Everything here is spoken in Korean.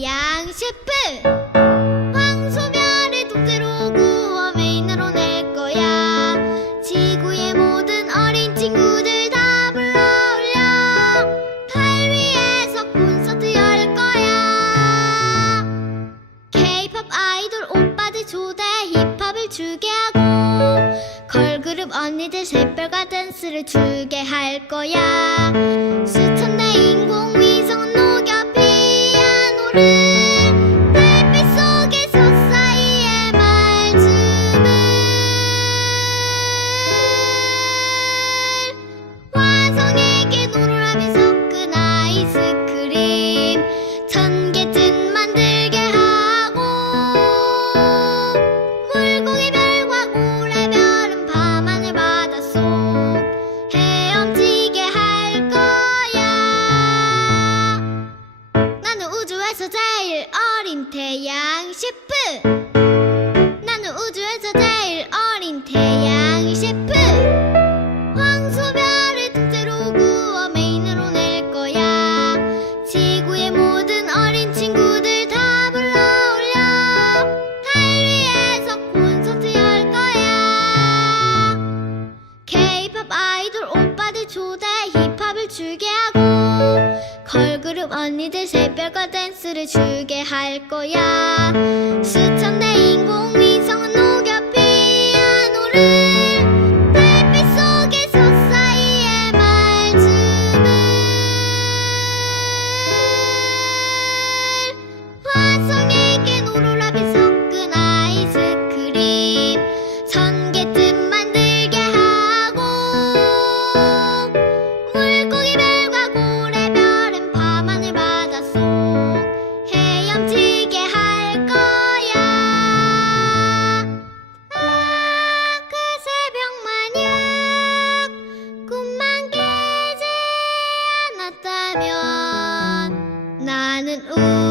태양 셰프 황소별을 통째로 구워 메인으로 낼 거야. 지구의 모든 어린 친구들 다 불러올려. 달 위에서 콘서트 열 거야. K-pop 아이돌 오빠들 초대 힙합을 추게 하고 걸그룹 언니들 새별과 댄스를 추게 할 거야 제일 어린 태양 셰프. 나는 우주에서 제일 어린 태양 셰프. 황소별을 통째로 구워 메인으로 낼 거야. 지구의 모든 어린 친구들 다 불러올려. 달 위에서 콘서트 열 거야. K-pop 언니들 새별과 댄스를 추게 할 거야. 수천 대 and an ooh.